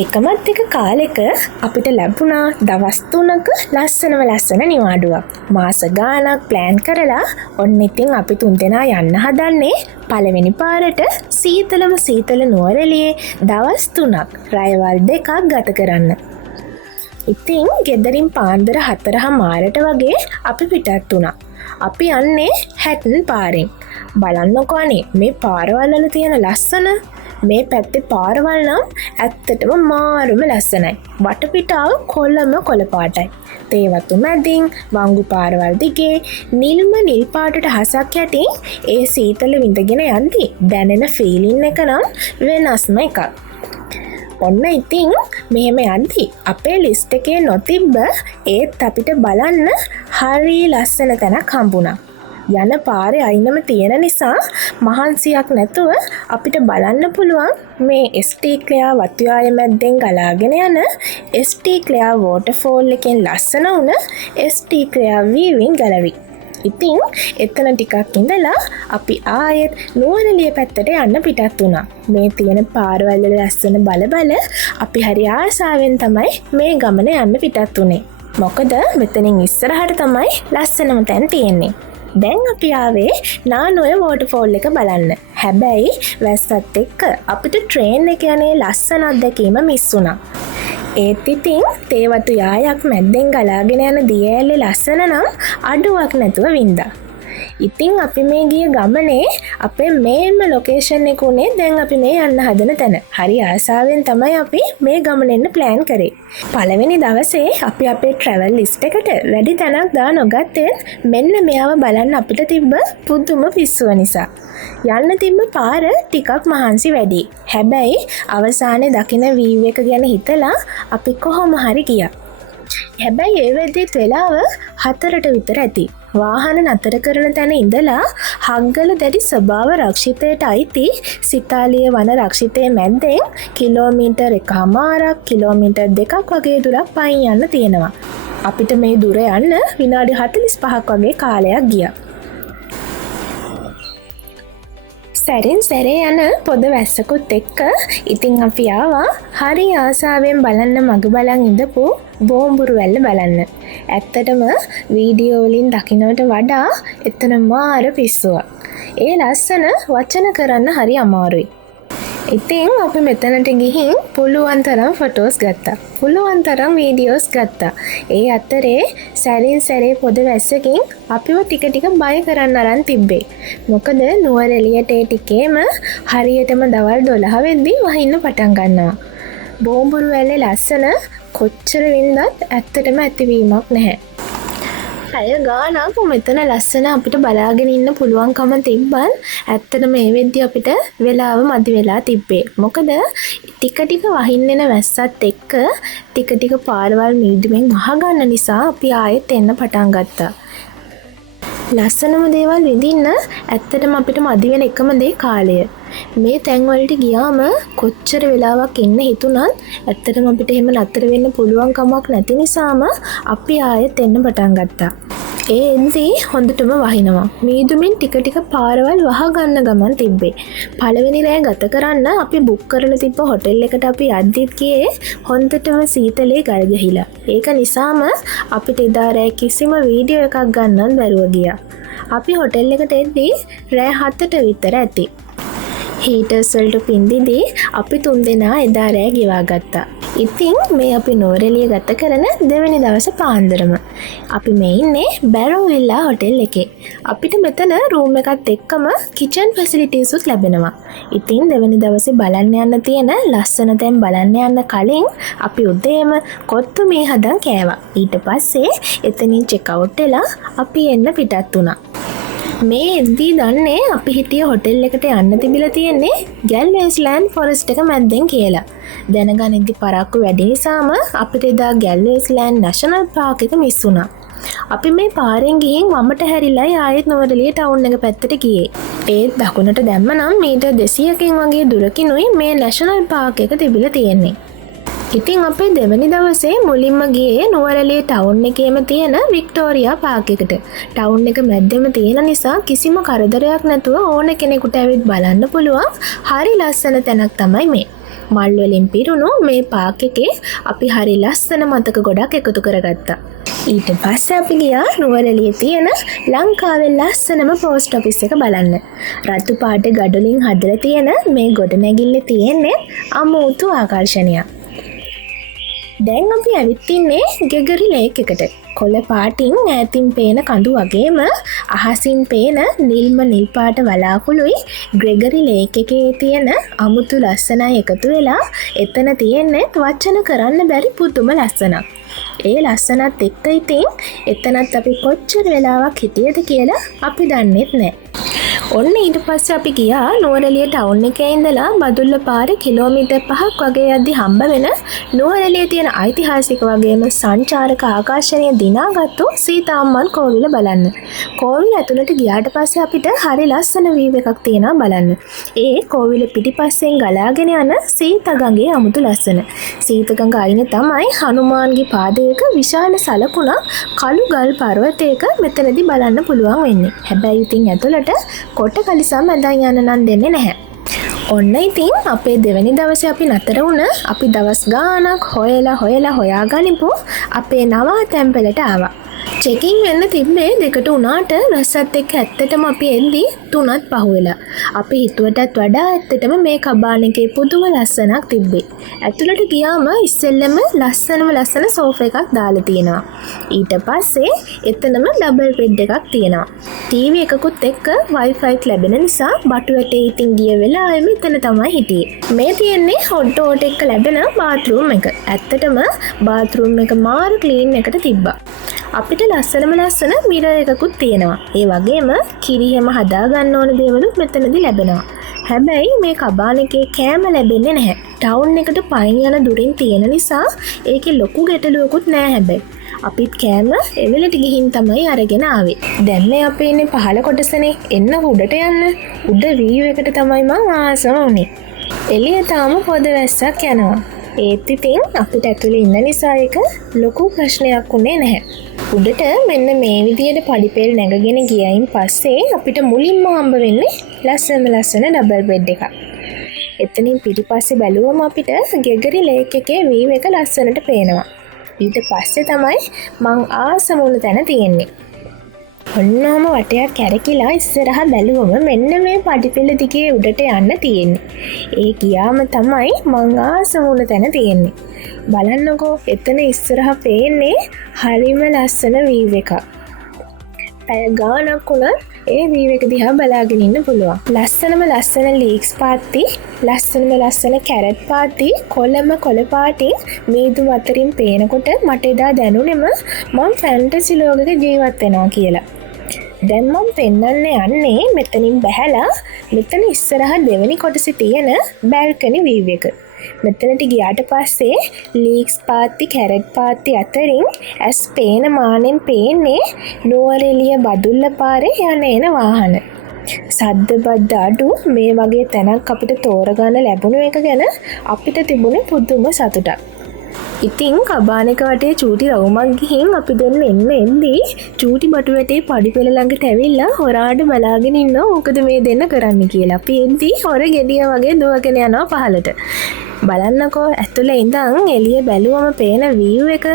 එකමත් එක කාලෙක අපිට ලැබුණා දවස් 3ක ලස්සන නිවාඩුවක්. මාස ගාණක් ප්ලෑන් කරලා ඔන්න ඉතින් අපි තුන්දෙනා යන්න හදන්නේ පළවෙනි පාරට සීතල නුවරඑළියේ දවස් 3ක් රයවල් 2ක් ගත කරන්න. ඉතින් ගෙදරින් පාන්දර 4:00 වගේ අපි පිටත් වුණා. අපි යන්නේ හැටන් පාරෙන්. බලන්නකෝ අනේ මේ පාරවල් වල තියෙන ලස්සන. මේ පැත්තේ පාරවල් නම් ඇත්තටම මාරුම ලස්සනයි. වටපිටාව කොළ පාටයි. තේවතු මැදින් වංගු පාරවල් දිගේ නිල් පාටට හසක් යටින් ඒ සීතල විඳගෙන යද්දි දැනෙන ෆීලින් එක නම් වෙනස්ම එකක්. ඔන්න ඉතින් මෙහෙම යද්දි අපේ ලිස්ට් එකේ නොතිබ්බ ඒත් අපිට බලන්න හරි ලස්සන තැනක් හම්බුණා. යන පාරේ අයිනම තියෙන නිසා මහන්සියක් නැතුව අපිට බලන්න පුළුවන් මේ ST ක්ලෙයා වතුයාය මැද්දෙන් ගලාගෙන යන ST ක්ලෙයා වෝටර්ෆෝල් එකෙන් ලස්සන වුණ ST ක්ලෙයා වීවින් ගලවි. ඉතින් එතන ටිකක් ඉඳලා අපි ආයෙත් නුවරඑළිය පැත්තට යන්න පිටත් වුණා. මේ තියෙන පාරවල් වල ලස්සන බල අපි හරි ආසාවෙන් තමයි මේ ගමන යන්න පිටත් වුනේ. මොකද මෙතනින් ඉස්සරහට තමයි ලස්සනම තැන් තියෙන්නේ. දැන් අපි ආවේ නානොය වෝටර්ෆෝල් එක බලන්න. හැබැයි වැස්සත් එක්ක අපිට ට්‍රේන් එක යන්නේ ලස්සන අත්දැකීම මිස් වුණා. ඒත් ඉතින් තේවතු යායක් මැද්දෙන් ගලාගෙන යන දිය ඇල්ලේ ලස්සන නම් අඩුවක් නැතුව වින්දා. ඉතින් අපි මේ ගිය ගමනේ අපේ මේන්ම ලොකේෂන් එක උනේ දැන් අපි මේ යන්න හදන තැන. හරි ආසාවෙන් තමයි අපි මේ ගමන එන්න ප්ලෑන් කරේ. පළවෙනි දවසේ අපි අපේ ට්‍රැවල් ලිස්ට් එකට වැඩි තැනක් දා නොගත්තේ මෙන්න මෙයාව බලන්න අපිට තිබ්බ පුදුම පිස්සුව නිසා. යන්න තිබ්බ පාර ටිකක් මහන්සි වැඩි. හැබැයි අවසානයේ දකින වීව් එක ගැන හිතලා අපි කොහොම හරි ගියා. හැබැයි ඒ වෙද්දිත් වෙලාව 4ට විතර ඇති. වාහන නතර කරන තැන ඉඳලා හග්ගල දැඩි ස්වභාව රක්ෂිතයට අයිති සිතාලිය වන රක්ෂිතය මැද්දෙන් කිලෝමීටර් 1.5 කිලෝමීටර් 2ක් වගේ දුරක් පයින් යන්න තියෙනවා. අපිට මේ දුර යන්න විනාඩි 45ක් වගේ කාලයක් ගියා. සැරින් සැරේ යන පොද වැස්සකුත් එක්ක ඉතින් අපි ආවා හරි ආසාවෙන් බලන්න මග බලන් ඉඳපු බෝම්බුරු වැල්ල බලන්න. ඇත්තටම වීඩියෝ වලින් දකින්නට වඩා එතන මාර පිස්සුවක්. ඒ ලස්සන වචන කරන්න හරි අමාරුයි. ඉතින් අපි මෙතනට ගිහින් පුළුවන් තරම් ෆොටෝස් ගත්තා. පුළුවන් තරම් වීඩියෝස් ගත්තා. ඒ අතරේ සැරින් සැරේ පොද වැස්සකින් අපිව ටික බය කරන්න අරන් තිබ්බේ. මොකද නුවරඑළියට ඒ ටිකේම හරියටම දවල් 12 වෙද්දී වහින්න පටන් ගන්නවා. බෝම්බුරු වැල්ලේ ලස්සන කොච්චර වින්දත් ඇත්තටම ඇතිවීමක් නැහැ. අය ගානක් මෙතන ලස්සන අපිට බලාගෙන ඉන්න පුළුවන්කම තිබ්බත් ඇත්තටම මේ වෙද්දී අපිට වෙලාව මදි වෙලා තිබ්බේ. මොකද ටික වහින්න එන වැස්සත් එක්ක ටික පාරවල් මීදුමෙන් වහගන්න නිසා අපි ආයෙත් එන්න පටන් ගත්තා. ලස්සනම දේවල් විඳින්න ඇත්තටම අපිට මදි වෙන එකම දේ කාලය. මේ තැන් වලට ගියාම කොච්චර වෙලාවක් ඉන්න හිතුණත් ඇත්තටම අපිට එහෙම නතර වෙන්න පුළුවන් කමක් නැති නිසාම අපි ආයෙත් එන්න පටන් ගත්තා. ඒ එන්දී හොඳටම වහිනවා. මීදුමින් ටික පාරවල් වහ ගන්න ගමන් තිබ්බේ. පළවෙනි රෑ ගත කරන්න අපි බුක් කරලා තිබ්බ හොටෙල් එකට අපි යද්දිත් ගියේ හොඳටම සීතලේ ගල් ගහිලා. ඒක නිසාම අපිට එදා රෑ කිසිම වීඩියෝ එකක් ගන්නත් බැරුව ගියා. අපි හොටෙල් එකට එද්දී රෑ 7ට විතර ඇති. හීටර්ස් වලට පින්දිදී අපි තුන්දෙනා එදා රෑ ගෙවා ගත්තා. ඉතින් මේ අපි නුවරඑළිය ගත කරන දෙවෙනි දවස පාන්දරම අපි මේ ඉන්නේ බැරෝ විල්ලා හොටෙල් එකේ. අපිට මෙතන රූම් එකත් එක්කම කිචන් ෆැසිලිටිස් උත් ලැබෙනවා. ඉතින් දෙවෙනි දවසේ බලන්න යන්න තියෙන ලස්සන තැන් බලන්න යන්න කලින් අපි උදේම කොත්තු මේ හදන් කෑවා. ඊට පස්සේ එතනින් චෙක් අවුට් වෙලා අපි එන්න පිටත් වුණා. මේ එද්දී දන්නේ අපි හිටිය හොටෙල් එකට යන්න තිබිලා තියෙන්නේ ගැල්වේස්ලෑන්ඩ් ෆොරෙස්ට් එක මැද්දෙන් කියලා. දැනගනිද්දි පරක්කු වැඩි නිසාම අපිට එදා ගැල්වේස්ලෑන්ඩ් නැෂනල් පාක් එක මිස් වුණා. අපි මේ පාරෙන් ගිහින් වමට හැරිලා ආයෙත් නුවරඑළිය ටවුන් එක පැත්තට ගියේ. ඒත් දකුණට දැම්ම නම් මීටර් 200කින් වගේ දුරකිනුයි මේ නැෂනල් පාක් එක තිබිලා තියෙන්නේ. ඉතින් අපේ දෙවැනි දවසේ මුලින්ම ගියේ නුවරඑළිය ටවුන් එකේම තියෙන වික්ටෝරියා පාක් එකට. ටවුන් එක මැද්දෙම තියෙන නිසා කිසිම කරදරයක් නැතුව ඕන කෙනෙකුට ඇවිත් බලන්න පුළුවන් හරි ලස්සන තැනක් තමයි මේ. මල් වලින් පිරුණු මේ පාක් එකේ අපි හරි ලස්සන මතක ගොඩක් එකතු කරගත්තා. ඊට පස්සේ අපි ගියා නුවරඑළියේ තියෙන ලංකාවේ ලස්සනම පෝස්ට් ඔෆිස් එක බලන්න. රතු පාට ගඩොලින් හදලා තියෙන මේ ගොඩනැගිල්ල තියෙන්නේ අමුතු ආකර්ෂණයක්. දැන් අපි ඇවිත් ඉන්නේ ගෙගරි ලේක් එකට. කොළ පාටින් ඈතින් පේන කඳු වගේම අහසින් පේන නිල්ම නිල් පාට වලාකුළුයි ග්‍රෙගරි ලේක් එකේ තියෙන අමුතු ලස්සනයි එකතු වෙලා එතන තියෙන්නේ වචන කරන්න බැරි පුදුම ලස්සනක්. ඒ ලස්සනත් එක්ක ඉතින් එතනත් අපි කොච්චර වෙලාවක් හිටියද කියලා අපි දන්නෙත් නෑ. ඔන්න ඊට පස්සේ අපි ගියා නුවරඑළිය ටවුන් එකේ ඉඳලා බදුල්ල පාරේ කිලෝමීටර් 5ක් වගේ යද්දි හම්බ වෙන නුවරඑළියේ තියෙන ඓතිහාසික වගේම සංචාරක ආකර්ෂණීය දිනාගත්තු සීතාම්මන් කෝවිල බලන්න. කෝවිල ඇතුළට ගියාට පස්සේ අපිට හරි ලස්සන වීව් එකක් තියෙනවා බලන්න. ඒ කෝවිල පිටිපස්සෙන් ගලාගෙන යන සීතගඟේ අමුතු ලස්සන. සීතගඟ අයිනේ තමයි හනුමාන්ගේ පාදයක විශාල සලකුණක් කළු ගල් පර්වතයක මෙතනදී බලන්න පුළුවන් වෙන්නේ. හැබැයි ඉතින් ඇතුළට කොට කලිසම් ඇඳන් යන්න නම් දෙන්නේ නැහැ. ඔන්න ඉතින් අපේ දෙවැනි දවසේ අපි නතර වුණ අපි දවස් ගාණක් හොයාගනිපු අපේ නවාතැන් පෙළට ආවා. චෙකින් වෙන්න තිබ්බේ 2ට උනාට රස්සත් එක්ක ඇත්තටම අපි එද්දී 3ත් පහුවෙලා. අපි හිතුවටත් වඩා ඇත්තටම මේ කබාන එකේ පුදුම ලස්සනක් තිබ්බේ. ඇතුළට ගියාම ඉස්සෙල්ලම ලස්සන සෝෆා එකක් දාලා තියෙනවා. ඊට පස්සේ එතනම ඩබල් බෙඩ් එකක් තියෙනවා. ටීවී එකකුත් එක්ක වයිෆයිත් ලැබෙන නිසා බටුවටේ ඉතින් ගිය වෙලාවෙම එතන තමයි හිටියේ. මේ තියෙන්නේ හොට් ඩෝට් එක්ක ලැබෙන බාත්රූම් එක. ඇත්තටම බාත්රූම් එක මාර ක්ලීන් එකට තිබ්බා. අපිට ලස්සන මිරර් එකකුත් තියෙනවා. ඒ වගේම කිරියම හදා ගන්න ඕන දේවලුත් මෙතනදී ලැබෙනවා. හැබැයි මේ කබාන එකේ කෑම ලැබෙන්නේ නැහැ. ටවුන් එකට පයින් යන දුරින් තියෙන නිසා ඒකේ ලොකු ගැටලුවකුත් නැහැ හැබැයි. අපිත් කෑම එවෙලට ගිහින් තමයි අරගෙන ආවේ. දැන් මේ අපි ඉන්නේ පහළ කොටසනේ. එන්න උඩට යන්න. උඩ වීව් එකට තමයි මම ආසම වුනේ. එළිය තාම පොද වැස්සක් යනවා. ඒත් ඉතින් අපිට ඇතුලේ ඉන්න නිසා එක ලොකු ප්‍රශ්නයක් වුණේ නැහැ. උඩට මෙන්න මේ විදියට පඩිපෙල් නැගගෙන ගියයින් පස්සේ අපිට මුලින්ම හම්බ වෙන්නේ ලස්සන ඩබල් බෙඩ් එකක්. එතනින් පිටිපස්සේ බැලුවම අපිට ගෙගරි ලේක් එකේ වීව් එක ලස්සනට පේනවා. ඊට පස්සේ තමයි මං ආසම වුණ තැන තියෙන්නේ. ඔන්නෝම වටයක් කැරකිලා ඉස්සරහා බැලුවම මෙන්න මේ පඩිපෙළ දිගේ උඩට යන්න තියෙන්නේ. ඒ ගියාම තමයි මං ආසම වුණ තැන තියෙන්නේ. බලන්නකෝ එතන ඉස්සරහා පේන්නේ හරිම ලස්සන වීව් එකක්. පැය ගානක් උනත් ඒ වීව් එක දිහා බලාගෙන ඉන්න පුළුවන්. ලස්සන ලීක්ස් පාත්ති, ලස්සන කැරට් පාත්ති, කොළ පාටින් මීදු අතරින් පේනකොට මට එදා දැනුනේම මම ෆැන්ටසි ලෝකෙක ජීවත් වෙනවා කියලා. දැන් මම පෙන්වන්න යන්නේ මෙතනින් බැහැලා මෙතන ඉස්සරහා දෙවෙනි කොටසේ තියෙන බැල්කනි වීව් එක. මෙතනට ගියාට පස්සේ ලීක්ස් පාත්ති කැරට් පාත්ති අතරින් ඇස් පේන මානෙන් පේන්නේ නුවරඑළිය බදුල්ල පාරේ යන එන වාහන. සද්ද බද්ද අඩු මේ වගේ තැනක් අපිට තෝරගන්න ලැබුණු එක ගැන අපිට තිබුණේ පුදුම සතුටක්. ඉතින් කබාන එක වටේ චූටි රවුමක් ගිහින් අපි දෙන්න එන්නේ චූටි බටු වැටේ පඩිපෙළ ළඟට ඇවිල්ලා හොරාට බලාගෙන ඉන්නවා මොකද මේ දෙන්න කරන්න කියලා. අපි එද්දී හොර ගෙඩිය වගේ දුවගෙන යනවා පහළට. බලන්නකෝ ඇතුළේ ඉඳන් එළිය බැලුවම පේන වීව් එක.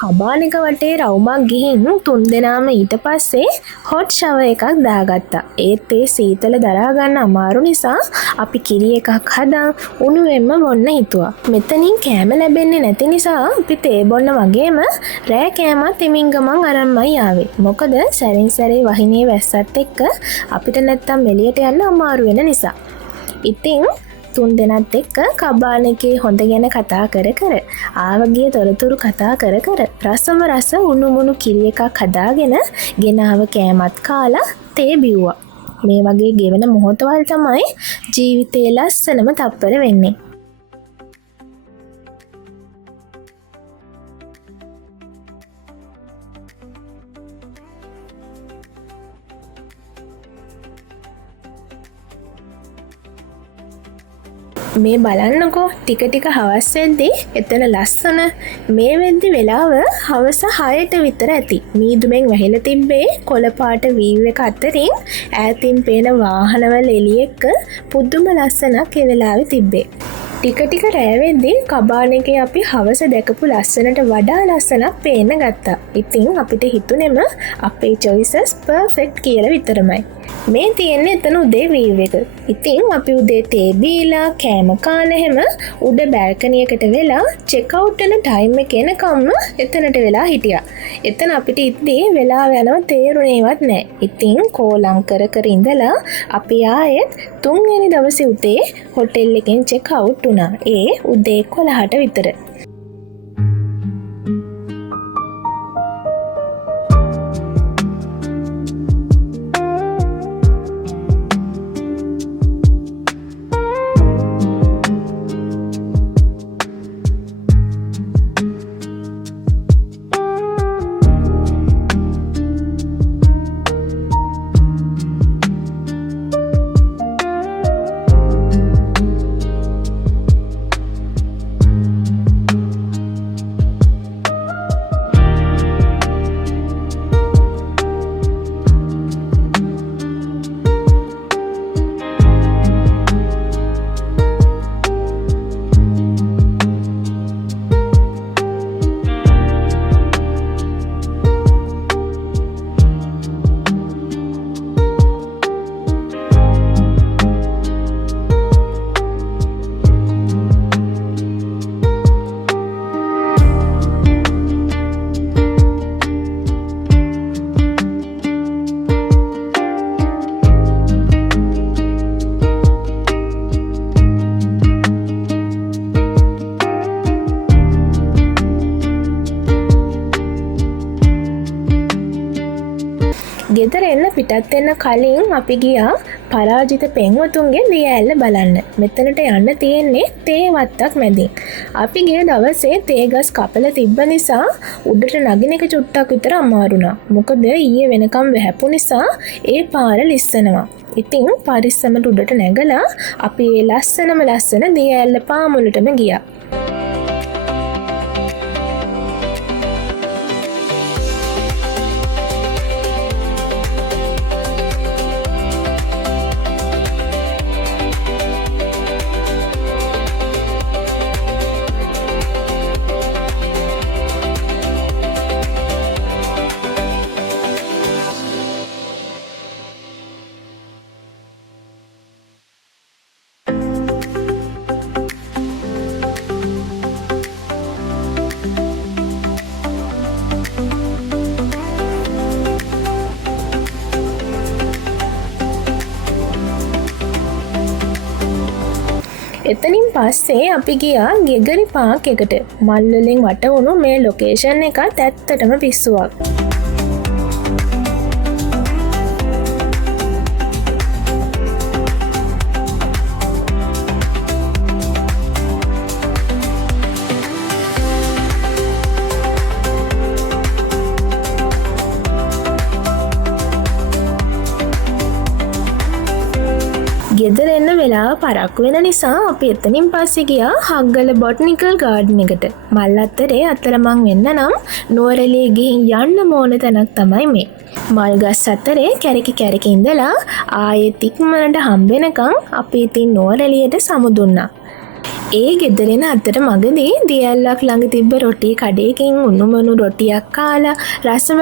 කබාන එක වටේ රවුමක් ගිහින් 3 දෙනාම ඊට පස්සේ හොට් ෂවර් එකක් දාගත්තා. ඒත් ඒ සීතල දරා ගන්න අමාරු නිසා අපි කිරි එකක් හදා උණුවෙන්ම බොන්න හිතුවා. මෙතනින් කෑම ලැබෙන්නේ නැති නිසා අපි තේ බොන්න වගේම රෑ කෑමත් එමින් ගමන් අරන්මයි ආවේ. මොකද සැරින් සැරේ වහිනේ වැස්සත් එක්ක අපිට නැත්තම් එළියට යන්න අමාරු වෙන නිසා. ඉතින් 3 දෙනාත් එක්ක කබාන එකේ හොඳ ගැන කතා කර ආවගේ තොරතුරු කතා කර රසම රස උණුමුණු කිරි එකක් හදාගෙන ගෙනාව කෑමත් කාලා තේ බිව්වා. මේ වගේ ගෙවන මොහොතවල් තමයි ජීවිතේ ලස්සනම තප්පර වෙන්නේ. මේ බලන්නකෝ ටික ටික හවස් වෙද්දී එතන ලස්සන මේ වෙද්දි වෙලාව හවස 6ට විතර ඇති. මීදුමෙන් වැහිලා තිබ්බේ කොළ පාට වීව් එක අතරින් ඈතින් පේන වාහනවල එළිය එක්ක පුදුම ලස්සනක් ඒ වෙලාවේ තිබ්බේ. ටික ටික රෑ වෙද්දී කබාන එකේ අපි හවස දැකපු ලස්සනට වඩා ලස්සනක් පේන්න ගත්තා. ඉතින් අපිට හිතුනේම අපේ choices perfect කියලා විතරමයි. මේ තියෙන්නේ එතන උදේ වීව් එක. ඉතින් අපි උදේ තේ බීලා කෑම කාලා එහෙම උඩ බැල්කනි එකට වෙලා චෙක් අවුට් වෙන ටයිම් එක එනකම්ම එතනට වෙලා හිටියා. එතන අපිට ඉද්දී වෙලාව යනවා තේරුණේවත් නැහැ. ඉතින් කෝලම් කර කර ඉඳලා අපි ආයෙත් 3 වෙනි දවසේ උදේ හොටෙල් එකෙන් චෙක් අවුට් වුණා. ඒ උදේ 11ට විතර. ගෙදර එන්න පිටත් වෙන්න කලින් අපි ගියා පරාජිත පෙන්වතුන්ගේ දිය ඇල්ල බලන්න. මෙතනට යන්න තියෙන්නේ තේ වත්තක් මැදින්. අපි ගිය දවසේ තේ ගස් කපලා තිබ්බ නිසා උඩට නගින එක චුට්ටක් විතර අමාරුණා. මොකද ඊයේ වෙනකම් වැහැපු නිසා ඒ පාර ලිස්සනවා. ඉතින් පරිස්සමට උඩට නැගලා අපි ඒ ලස්සන දිය ඇල්ල පාමුලටම ගියා. එතනින් පස්සේ අපි ගියා ගෙගරි පාක් එකට. මල් වලින් වට වුණු මේ ලොකේෂන් එකත් ඇත්තටම පිස්සුවක්. ගෙදර එන්න වෙලාව පරක්කු වෙන නිසා අපි එතනින් පස්සේ ගියා හග්ගල බොටනිකල් ගාඩන් එකට. මල් අතරේ අතරමං වෙන්න නම් නුවරඑළිය ගිහින් යන්න ඕන තැනක් තමයි මේ. මල් ගස් අතරේ කැරකි ඉඳලා ආයෙත් ඉක්මනට හම්බෙනකම් අපි ඉතින් නුවරඑළියට සමුදුන්නා. ඒ ගෙදරෙන අතර මගදී දියැල්ලක් ළඟ තිබ්බ රොටි කඩේකින් උණුමනු රොටියක් කාලා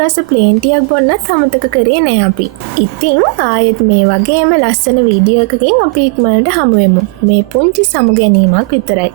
රස ප්ලේන්ටියක් බොන්නත් අමතක කරේ නෑ අපි. ඉතින් ආයෙත් මේ වගේම ලස්සන වීඩියෝ එකකින් අපි ඉක්මනට හමු වෙමු. මේ පුංචි සමු ගැනීමක් විතරයි.